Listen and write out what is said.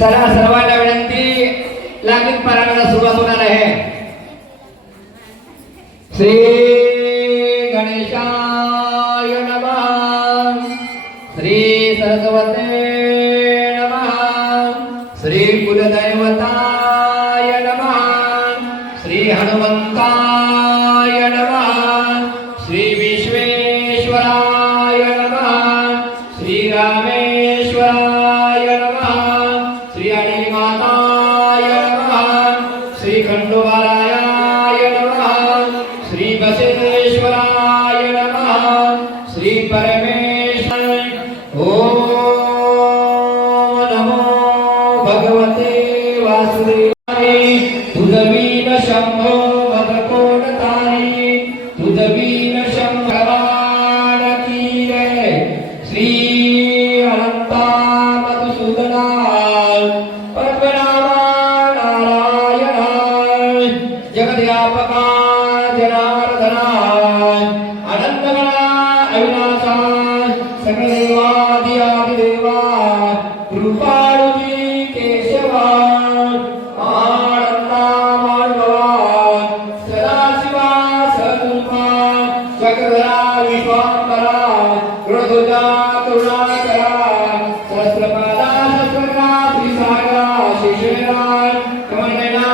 चला सर्वांना विनंती, लागलीच पारायणाला सुरुवात होणार आहे। श्री गणेशाय नमः, श्री सरस्वते नमः, श्री कुलदैवताय नमः, श्री हनुमंताय नमः, श्री विश्वेश्वराय नमः, श्री रामेश्वराय नमः, श्री अनिमाताय नमः, श्री खंडोबाराय नमः, श्री बसवेश्वराय नमः, श्री परमेश्वर। ओम नमो भगवते वासुदेवाय। तुझवीन शंभो मदकोणतारी, तुझवीन शंभवान की रे। श्री अनंता मधुसूदना पद्मनाभा नारायण, जगद्व्यापका जनार्दना, अनंतगणा अविनाशा, सकलदेवादिदेवा, कृपाळुजी केशवा, आनंदा माधवा, सदाशिवा सद्रूपा, जगद्गुरा विश्वात्मरा, गुणध्वजा